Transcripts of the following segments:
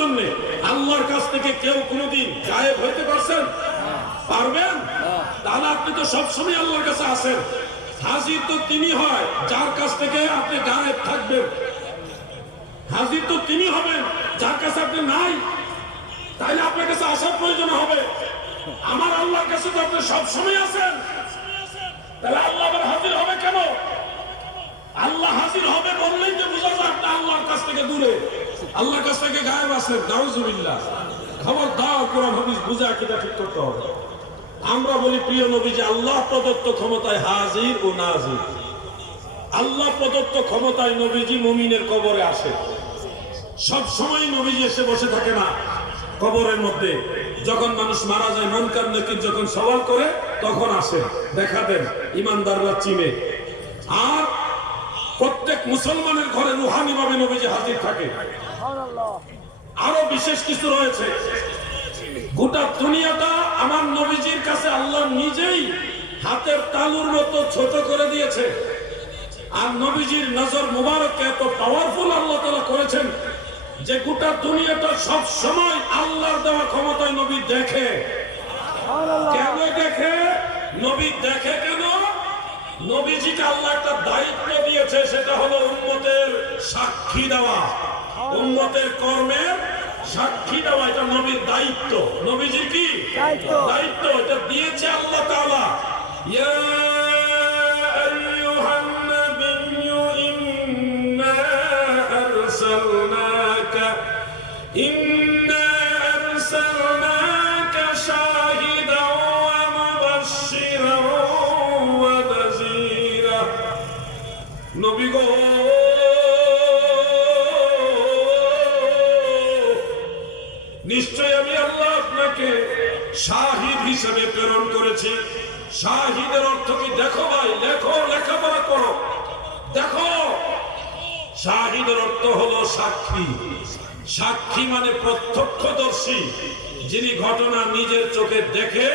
জন্য আল্লাহর কাছ থেকে কেউ কোনোদিন গায়েব হইতে পারছেন? পারবেন? তাহলে আপনি তো সবসময় আল্লাহর কাছে আসেন হাজির তো তিনি হয়, যার কাছ থেকে আপনি গায়েব থাকবেন। হাজির তো তিনি হবেন, যার কাছে আপনি নাই। তাইলে আপনার কাছে আসার প্রয়োজন হবে। আমার আল্লাহর কাছে তো আপনি সবসময় আছেন। তাহলে আল্লাহ আবার হাজির হবে কেন? আল্লাহ হাজির হবে বললেই তো বোঝা যায় আপনি আল্লাহর কাছ থেকে দূরে। আল্লাহর কাছ থেকে গায়েব আছেন নাউজুবিল্লাহ। খবর দাও কোরআন, হাদিস বুঝে আকিদা ঠিক করতে হবে। আমরা বলি, প্রিয় নবী যে আল্লাহ প্রদত্ত ক্ষমতায় হাজির ও নাজির। আল্লাহ প্রদত্ত ক্ষমতায় নবীজি মুমিনের কবরে আসে। সব সময় নবীজি এসে বসে থাকে না কবরের মধ্যে। যখন মানুষ মারা যায় মনকার নকির যখন সওয়াল করে, তখন আসে। দেখা দেন, ইমানদাররা চিনে। আর প্রত্যেক মুসলমানের ঘরে রুহানি ভাবে নবীজি হাজির থাকে। আরও বিশেষ কিছু রয়েছে। গোটা দুনিয়াটা আমার নবীজির কাছে আল্লাহ নিজেই হাতের তালুর মতো ছোট করে দিয়েছে। আর নবীজির নজর মুবারককে এত পাওয়ারফুল আল্লাহ তালা করেছেন যে গোটা দুনিয়াটা সব সময় আল্লাহর দেওয়া ক্ষমতায় নবী দেখে। কেন দেখে? নবী দেখে নবীজিকে আল্লাহ একটা দায়িত্ব দিয়েছে সেটা হলো উন্মতের সাক্ষী দেওয়া। উন্মতের কর্মের সাক্ষী দেওয়া এটা নবীর দায়িত্ব। নবীজি কি? দায়িত্ব। এটা দিয়েছে আল্লাহ তাআলা। ইয়া হিসেবে প্রেরণ করেছি। শাহিদের অর্থ কি, দেখো ভাই, লেখো, লেখাপড়া করো। দেখো। শাহিদের অর্থ হলো সাক্ষী। সাক্ষী মানে প্রত্যক্ষদর্শী। যিনি ঘটনা নিজের চোখে দেখে,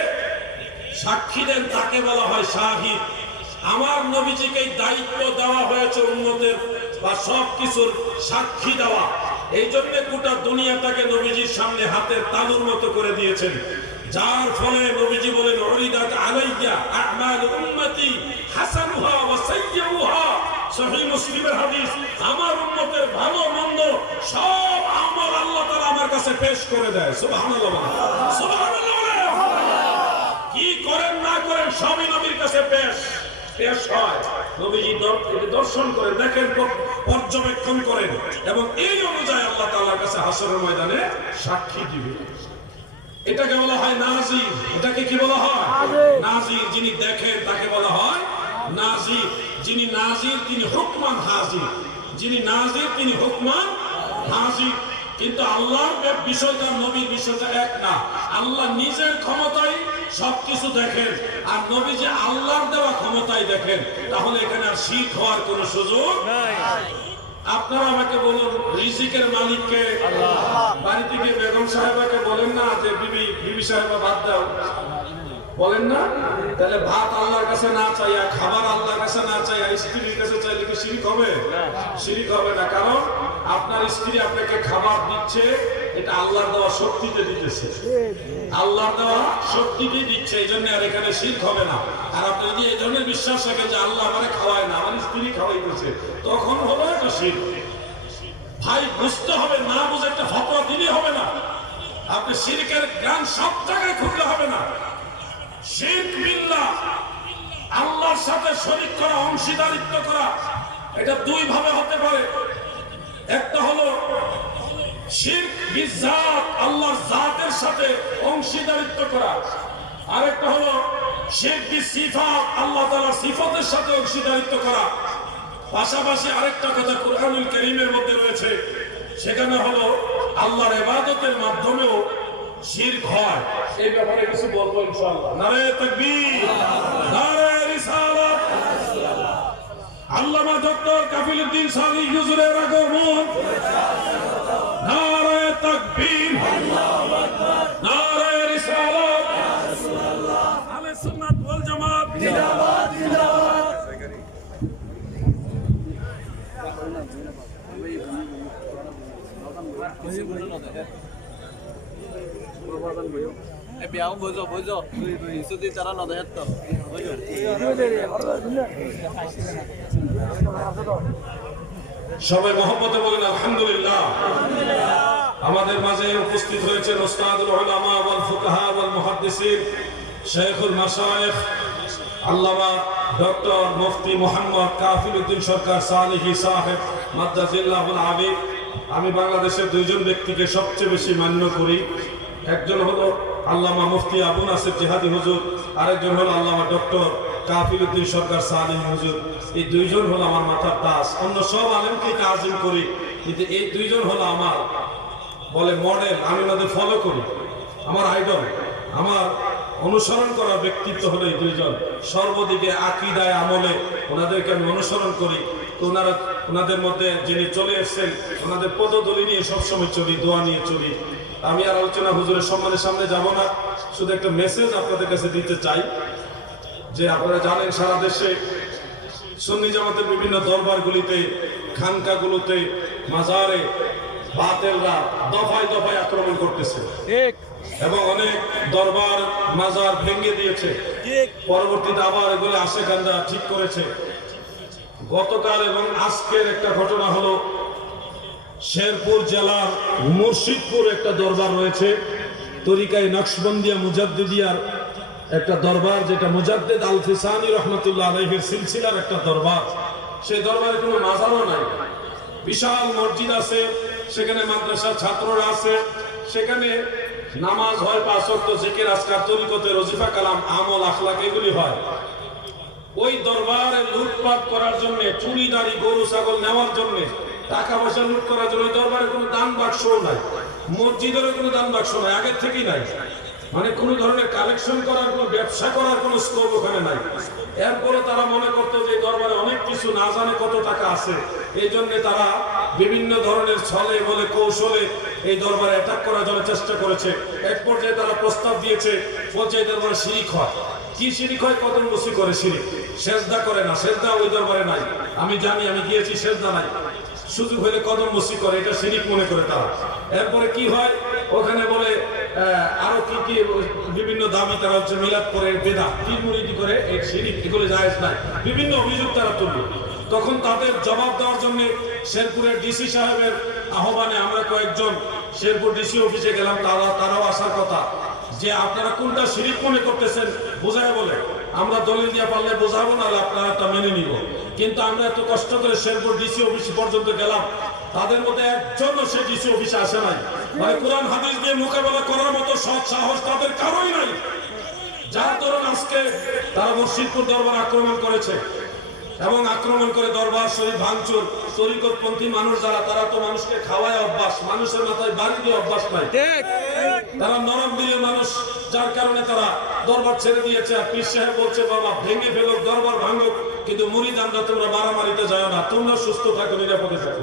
সাক্ষী দেন তাকে বলা হয় শাহিদ আমার নবীজিকে দায়িত্ব দেওয়া হয়েছে উন্নতের বা সব কিছুর সাক্ষী দেওয়া। এই জন্য গোটা দুনিয়াটাকে নবীজির সামনে হাতের তালুর মতো করে দিয়েছেন। যার ফলে নবীজি বলেন অরিদাত আলাইয়া আমাল উম্মতি হাসানুহা ওয়া সাইয়্যুহা সহিহ মুসলিমের হাদিস, আমার উম্মতের ভালো মন্দ সব আমল আল্লাহ তাআলা আমার কাছে পেশ করে দেয়। সুবহানাল্লাহ সুবহানাল্লাহ কি করেন, না করেন, সবই নবীর কাছে পেশ পেশ হয়। নবীজি দর্শন করেন, দেখেন পর্যবেক্ষণ করেন এবং এই অনুযায়ী আল্লাহ তাআলার কাছে হাসরের ময়দানে সাক্ষী দিবে এটাকে বলা হয় নাজির। এটাকে কি বলা হয়? নাজির। যিনি দেখেন তাকে বলা হয় নাজির। যিনি নাজির তিনি হুকমান হাজির। যিনি নাজির তিনি হুকমান হাজির। কিন্তু আল্লাহর বিষয়টা নবীর বিষয়টা এক না। আল্লাহ নিজের ক্ষমতায় সবকিছু দেখেন। আর নবী যে আল্লাহর দেওয়া ক্ষমতায় দেখেন তাহলে এখানে আর শিখ হওয়ার কোনো সুযোগ আপনারা আমাকে বলুন, রিজিকের মালিককে বাড়ি থেকে বেগম সাহেবাকে বলেন না যে, বিবি বিবি সাহেবা বাদ দাও। বলেন না? তাহলে ভাত আল্লাহর কাছে না চাইয়া, খাবার আল্লাহর কাছে না চাইয়া, স্ত্রীর কাছে চাইলে কি শিরিক হবে? শিরিক হবে না। কারণ আপনার স্ত্রী আপনাকে খাবার দিচ্ছে, এটা আল্লাহর দেওয়া শক্তিতে দিতেছে। আল্লাহর দেওয়া শক্তিতে দিচ্ছে, এই জন্য আর এখানে শির্ক হবে না। আর আপনি যদি এই ধরনের বিশ্বাস রাখেন যে আল্লাহ আমারে খাওয়ায় না, আমার স্ত্রী খাওয়াইতেছে তখন হলো এটা ভাই, বুঝতে হবে, না বুঝে একটা ফতোয়া দিলে হবে না। আপনি শিরকের জ্ঞান সব জায়গায় খুঁজলে হবে না। শিরক বিল্লাহ, আল্লাহর সাথে শরীক করা, অংশীদারিত্ব করা, এটা দুই ভাবে হতে পারে। একটা হলো শিরক বিজাত, আল্লাহর জাতের সাথে অংশীদারিত্ব করা। আরেকটা হলো শিরক বিসিফাত, আল্লাহ তাআলার সিফাতের সাথে অংশীদারিত্ব করা। পাশাপাশি আরেকটা কথা কুরআনুল কারীমের মধ্যে রয়েছে। সেখানে হলো আল্লাহর ইবাদতের মাধ্যমেও শিরক হয়। এই ব্যাপারে কিছু বলব ইনশাআল্লাহ। নারে তাকবীর নারে রিসালাত। আল্লামা ডক্টর কাফিলউদ্দিন সাদিক হুজুরের আগমন। নারে তাকবীর। সবাই আমাদের মাঝে উপস্থিত হয়েছেন ফুকাহা শেখুল ডক্টর মুফতি মোহাম্মদ কাফিল উদ্দিন সরকার সাহেব মাদ্দাজিল্লাহুল আবিদ। আমি বাংলাদেশের দুইজন ব্যক্তিকে সবচেয়ে বেশি মান্য করি। একজন হলো আল্লামা মুফতি আবু নাসির জিহাদি হুজুর, আরেকজন হলো আল্লামা ডক্টর কাফিল উদ্দিন সরকার সালিম হুজুর। এই দুইজন হলো আমার মাথার দাস। অন্য সব আলেমকে কাজিম করি, কিন্তু এই দুইজন হলো আমার, বলে মডেল আমি ওনাদের ফলো করি। আমার আইডল আমার অনুসরণ করার ব্যক্তিত্ব হলো এই দুইজন। সর্বদিকে আকিদায়, আমলে ওনাদেরকে আমি অনুসরণ করি। ওনারা, ওনাদের মধ্যে যিনি চলে এসেছেন, ওনাদের পদদলি নিয়ে সবসময় চলি, দোয়া নিয়ে চলি। আমি আর আলোচনা হুজুরের সম্মানের সামনে যাব না। শুধু একটা মেসেজ আপনাদের কাছে দিতে চাই যে আপনারা জানেন, সারা দেশে সুন্নি জামাতের বিভিন্ন দরবারগুলিতে, খানকাগুলোতে, মাজারে বাতেলরা দফায় দফায় আক্রমণ করতেছে। এবং অনেক দরবার মাজার ভেঙে দিয়েছে। পরবর্তীতে আবার এগুলো আশেখানরা ঠিক করেছে। গতকাল এবং আজকের একটা ঘটনা হলো শেরপুর জেলার মুর্শিদপুর একটা দরবার রয়েছে। তরিকায় নকশবন্দিয়া মুজাদ্দিদিয়ার একটা দরবার যেটা মুজাদ্দেদ আল ফিসানি রহমতুল্লাহ আলহের সিলসিলার একটা দরবার। সেই দরবারে কোনো মাজারও নাই। বিশাল মসজিদ আছে সেখানে মাদ্রাসার ছাত্ররা আছে। সেখানে নামাজ হয়, পাঁচ ওয়াক্ত জিকির, আজকার তরিকতে রজিফা কালাম, আমল, আখলাক এগুলি হয়। ওই দরবারে লুটপাট করার জন্য চুরি দাড়ি গরু, ছাগল নেওয়ার জন্য টাকা পয়সা লুট করার জন্য দরবারে কোনো দান বাক্সও নাই। মসজিদেরও কোনো দান বাক্স নাই, আগের থেকেই নাই। মানে কোনো ধরনের কালেকশন করার, কোনো ব্যবসা করার কোনো স্কোপ ওখানে নাই। এরপরে তারা মনে করতো যে দরবারে অনেক কিছু না জানে কত টাকা আছে। এই জন্য তারা বিভিন্ন ধরনের ছলে বলে কৌশলে এই দরবারে অ্যাটাক করার জন্য চেষ্টা করেছে। এক পর্যায়ে তারা প্রস্তাব দিয়েছে এই দরবারে শিরিক হয়। কি শিরিক হয়? কদম বসি করে শিরিক। সেজদা করে না, সেজদা ওই দরবারে নাই। আমি জানি, আমি গিয়েছি, সেজদা নাই। সুযোগ হলে কদম বসি করে, এটা শিরিক মনে করে তারা। এরপরে কি হয়? ওখানে বলে আরও কি কি বিভিন্ন দাবি তারা হচ্ছে মিলাদ করে বেদা কি মুরিদি করে, এই শিরিক, এগুলো জায়েজ নাই। বিভিন্ন অভিযোগ তারা তুলবে তখন তাদের জবাব দেওয়ার জন্য শেরপুরের ডিসি সাহেবের আহ্বানে আমরা কয়েকজন শেরপুর ডিসি অফিসে গেলাম, তারা তারাও আসার কথা। যে আপনারা কোনটা শিরিক মনে করতেছেন, বোঝায় বলে। আমরা দলিল দিয়ে পারলে বোঝাবো না আপনারা তা মেনে নিব। কিন্তু আমরা এত কষ্ট করে শেরপুর ডিসি অফিস পর্যন্ত গেলাম, তাদের মধ্যে একজনও সে ডিসি অফিসে আসে নাই। মানে কোরআন হাদিস দিয়ে মোকাবেলা করার মতো সৎ সাহস তাদের কারোই নাই। যার দরুন আজকে তারা মুর্শিদপুর দরবার আক্রমণ করেছে। এবং আক্রমণ করে দরবার শরীফ ভাঙচুর, তরিকতপন্থী মানুষ যারা, তারা তো মানুষকে খাওয়ায় অভ্যাস, মানুষের মাথায় বাড়ি দিয়ে অভ্যাস নাই তারা নরম দিলের মানুষ, যার কারণে তারা দরবার ছেড়ে দিয়েছে। আর পীর সাহেব বলছে, বাবা, ভেঙে ফেলুক, দরবার ভাঙুক, কিন্তু মুড়িদানরা তোমরা মারামারিতে যায় না। তোমরা সুস্থ থাকো, নিরাপদে থাকো।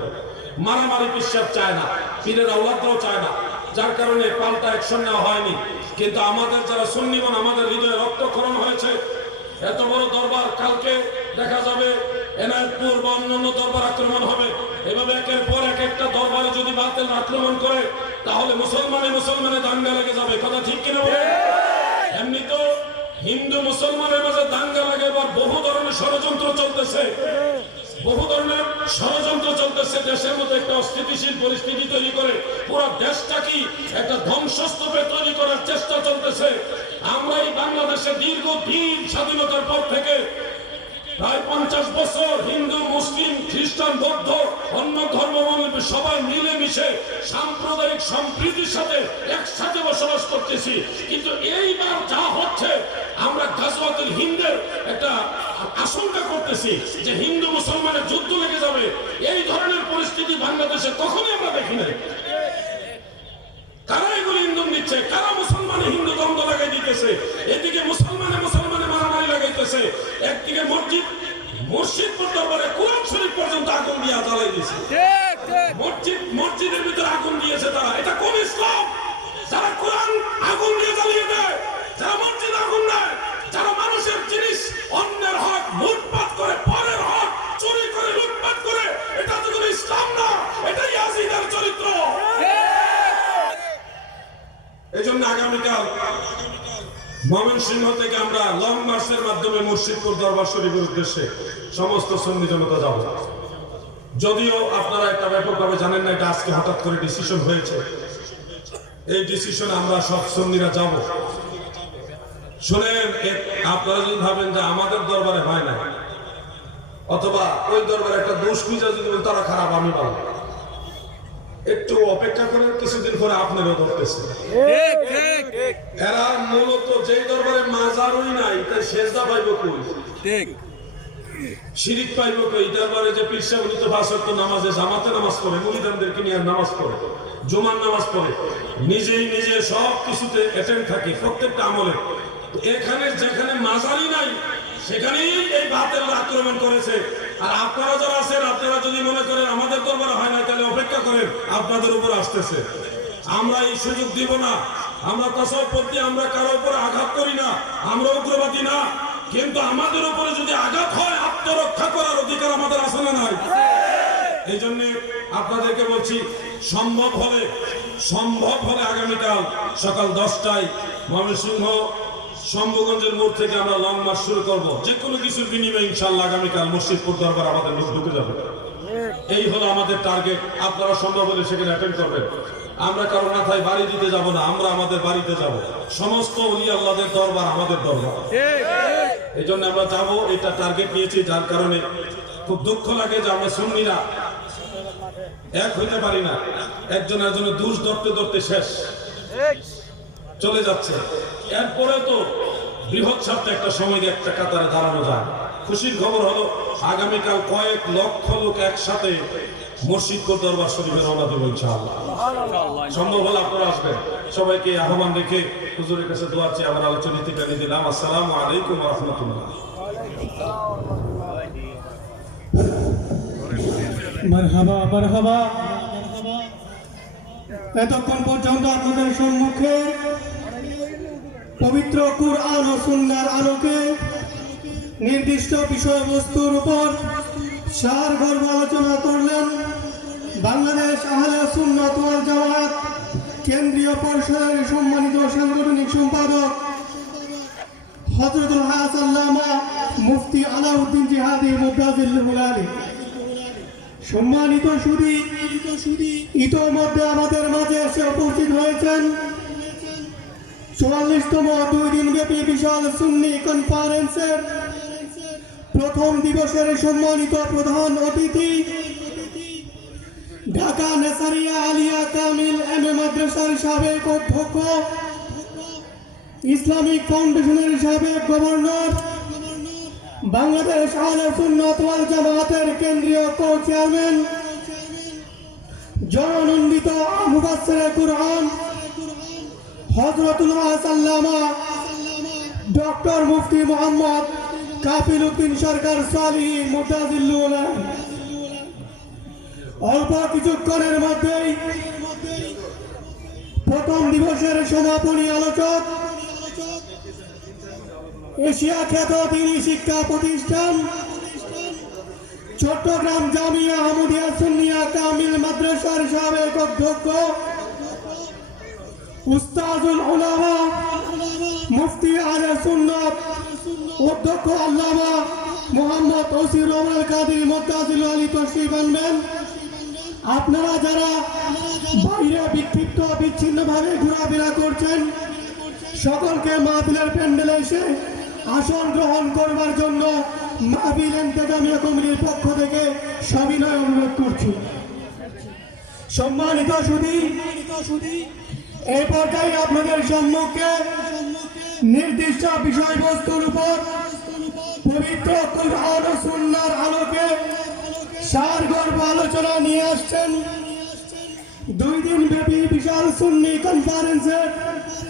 মারামারি পীর সাহেব চায় না, পীরের আওলাদরাও চায় না, যার কারণে পাল্টা অ্যাকশন নেওয়া হয়নি। কিন্তু আমাদের যারা সুন্নিমন আমাদের হৃদয়ে রক্তক্ষরণ হয়েছে। এত বড় দরবার কালকে দেখা যাবে, এনায়তপুর বা অন্যান্য দরবার আক্রমণ হবে। এভাবে একের পর এক একটা দরবারে যদি বাতিল আক্রমণ করে, তাহলে মুসলমানে মুসলমানে দাঙ্গা লেগে যাবে। কথা ঠিক কিনা বলে? এমনি তো হিন্দু মুসলমানের মাঝে দাঙ্গা লাগে, এবার বহু ধরনের ষড়যন্ত্র চলতেছে। বহু ধরনের ষড়যন্ত্র চলতেছে, দেশের মধ্যে একটা অস্থিতিশীল পরিস্থিতি তৈরি করে। পুরো দেশটা কি একটা ধ্বংসস্তূপে তৈরি করার চেষ্টা চলতেছে? আমরা এই বাংলাদেশে দীর্ঘ দিন স্বাধীনতার পর থেকে প্রায় পঞ্চাশ বছর হিন্দু, মুসলিম, খ্রিস্টান, বৌদ্ধ, অন্য ধর্মাবলম্বী সবাই মিলেমিশে সাম্প্রদায়িক সম্প্রীতির সাথে একসাথে বসবাস করতেছি। কিন্তু এইবার যা হচ্ছে, আমরা গাজওয়াতুল হিন্দের একটা আশঙ্কা করতেছি যে হিন্দু মুসলমানের যুদ্ধ লেগে যাবে। এই ধরনের পরিস্থিতি বাংলাদেশে কখনোই আমরা দেখি নাই। কারা এগুলো ইন্ধন দিচ্ছে? কারা মুসলমানে হিন্দু দ্বন্দ্ব লাগাই দিতেছে? এদিকে ময়মনসিংহ থেকে আমরা লং মার্চের মাধ্যমে মুর্শিদপুর দরবার শরীফের উদ্দেশ্যে সমস্ত সন্নি জনতা যাব। যদিও আপনারা একটা ব্যাপকভাবে জানেন না, এটা আজকে হঠাৎ করে ডিসিশন হয়েছে। এই ডিসিশন আমরা সব সন্নিরা যাব। শুনেন আপনারা যদি ভাবেন যে আমাদের দরবারে হয় না অথবা ওই দরবারে একটা দোষ খুঁজে যদি তারা খারাপ, আমি ভালো। একটু অপেক্ষা করেন, কিছুদিন পরে আপনারও ধরতেছে এরা মূলত যেই দরবারে মাজারই নাই তাই সেজদা পাইব কই? ঠিক। শিরিক পাইব কই? দরবারে যে পীরসা উনি তো পাঁচ ওয়াক্ত নামাজে জামাতে নামাজ পড়ে মুরিদানদেরকে নিয়ে নামাজ পড়ে জুমার নামাজ পড়ে। নিজেই নিজে সব কিছুতে অ্যাটেন্ড থাকে প্রত্যেকটা আমলে। এখানে যেখানে মাজারই নাই সেখানেই এই বাতেল আক্রমণ করেছে। আর আপনারা যারা আছেন আপনারা যদি মনে করেন আমাদের দরবারে হয় না তাহলে অপেক্ষা করেন আপনাদের উপর আসতেছে। আমরা এই সুযোগ দিব না। আমরা তসপত্তি আমরা কারও উপর আঘাত করি না। আমরা উগ্রবাদী না। কিন্তু আমাদের উপরে যদি আঘাত হয়, আত্মরক্ষা করার অধিকার আমাদের আছে না নাই। এই জন্য আপনাদেরকে বলছি, সম্ভব হলে সম্ভব হলে আগামীকাল সকাল দশটায় ময়মনসিংহ শম্ভুগঞ্জের মোড় থেকে আমরা লং মার্চ শুরু করব। যে কোনো কিছুর বিনিময়ে ইনশাল্লাহ আগামীকাল মসজিদপুর দরবার আমাদের লোক ঢুকে যাবে। এই হলো আমাদের টার্গেট আপনারা সম্ভব হলে সেখানে অ্যাটেন্ড করবেন। আমরা কারও মাথায় বাড়ি দিতে যাব না, আমরা আমাদের বাড়িতে যাব। সমস্ত উলি আল্লাহদের দরবার আমাদের দরবার। এই জন্য আমরা যাব, এটা টার্গেট নিয়েছি, যার কারণে খুব দুঃখ লাগে যে আমরা সুন্নিরা এক হইতে পারি না। একজন একজনের দুষ ধরতে ধরতে শেষ। চলে যাচ্ছে। এরপরে তো বৃহৎ স্বার্থে একটা সময় একটা কাতারে দাঁড়ানো যায়। খুশির খবর হলো আগামীকাল কয়েক লক্ষ লোক একসাথে মসজিদপুর দরবার শরীফে রওনা দেবো ইনশাআল্লাহ। ইনশাআল্লাহ। সম্ভব হলে আপনারা আসবেন। সবাইকে আহ্বান রেখে হুজুরের কাছে দোয়া চেয়ে আমার আলোচনা দিলাম। আসসালামু আলাইকুম রহমতুল্লাহ। মারহাবা মারহাবা। এতক্ষণ পর্যন্ত আপনাদের সম্মুখে পবিত্র কুরআন ও সুন্নার আলোকে নির্দিষ্ট বিষয়বস্তুর উপর সার গর্ব আলোচনা করলেন বাংলাদেশ আহলে জামাত কেন্দ্রীয় পরিষদের সম্মানিত সাংগঠনিক সম্পাদক হজরতুল হাস আল্লামা মুফতি আলাউদ্দিন জিহাদি মুদাজিল্লুল আলী। সম্মানিত সুদী, ইতোমধ্যে আমাদের মাঝে এসে উপস্থিত হয়েছেন চুয়াল্লিশতম দুই দিন ব্যাপী বিশাল সুন্নি কনফারেন্সের প্রথম দিবসের সম্মানিত প্রধান অতিথি, ঢাকা নেসারিয়া আলিয়া কামিল এম এ মাদ্রাসার সাবেক অধ্যক্ষ, ইসলামিক ফাউন্ডেশনের সাবেক গভর্নর, বাংলাদেশ জামাতের কেন্দ্রীয় কো চেয়ারম্যান জননন্দিত মুফাসসিরে কুরআন, হযরতুল ডক্টর মুফতি মোহাম্মদ কাফিল উদ্দিন সরকার সালিহি মুতাজিল্লুল অল্প কিছুক্ষণের মধ্যেই প্রথম দিবসের সমাপনী আলোচক এশিয়া খ্যাত তিনি শিক্ষা প্রতিষ্ঠান চট্টগ্রাম জামিয়া আহমদিয়া সুনিয়া কামিল মাদ্রাসার সাবেক অধ্যক্ষ উস্তাজুল উলামা, মুফতি আলে সুন্নত, অধ্যক্ষ আল্লামা মোহাম্মদ ওসির রহমান কাদির মোত্তাজিল আলী তশরিফ আনবেন। আপনারা যারা বাইরে বিক্ষিপ্ত বিচ্ছিন্নভাবে ঘোরাফেরা করছেন, সকলকে মাহফিলের প্যান্ডেলে এসে আসন গ্রহণ করবার জন্য মাহফিল ইন্তেজামিয়া কমিটির পক্ষ থেকে সবিনয় অনুরোধ করছি। সম্মানিত সুদী এই পর্যায়ে আপনাদের সম্মুখে নির্দিষ্ট বিষয়বস্তুর উপর পবিত্র কুরআন ও সুন্নাহর আলোকে সার গর্ব আলোচনা নিয়ে আসছেন। দুই দিন ব্যাপী বিশাল সুন্নি কনফারেন্সের